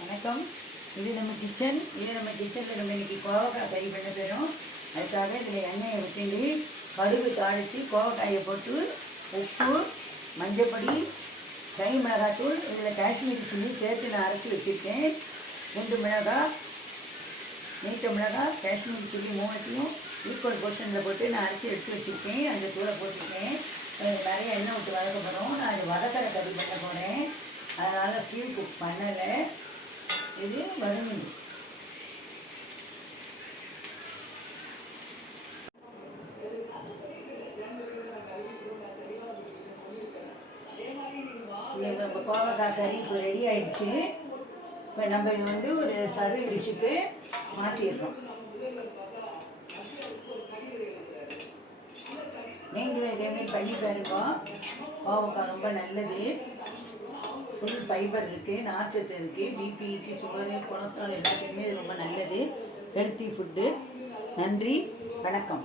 வணக்கம். இது நம்ம கிச்சன் இது நம்ம கிச்சனில் நம்ம இன்றைக்கி கோவக்காய் கறி பண்ண போகிறோம் அதுக்காக இதில் எண்ணெயை விட்டுண்டு கடுகு தாளித்து கோவக்காயை போட்டு உப்பு மஞ்சப்பொடி கை மிளகாத்தூள் இதில் காஷ்மீரி சில்லி சேர்த்து நான் அரைச்சி வச்சுருக்கேன். குண்டு மிளகாய் நீட்ட மிளகாய் காஷ்மீரி சில்லி மூணுத்தையும் ஈக்குவல் போர்ஷனில் போட்டு நான் அரைச்சி எடுத்து வச்சுருக்கேன். அந்த தூளை போட்டிருக்கேன். நிறைய எண்ணெய் விட்டு வதக்க நான் அது வதக்கிற கறி பண்ண போகிறேன் அதனால் ஃபீல் குக் பண்ணலை. இது வறுமீன் இப்போ கோவக்காய் கறி இப்போ ரெடி ஆயிடுச்சு. இப்போ நம்ம இது வந்து ஒரு சர்வ் டிஷ்ஷுக்கு மாற்றிடுறோம் நீங்களும் இதேமாரி பண்ணி பாருங்க பாவக்காய் ரொம்ப நல்லது. ஃபுல் ஃபைபர் இருக்குது நார்ச்சத்து இருக்குது பிபிக்கு சுகரு கொலஸ்ட்ரால் எல்லாத்துக்குமே இது ரொம்ப நல்லது. ஹெல்த்தி ஃபுட்டு நன்றி வணக்கம்.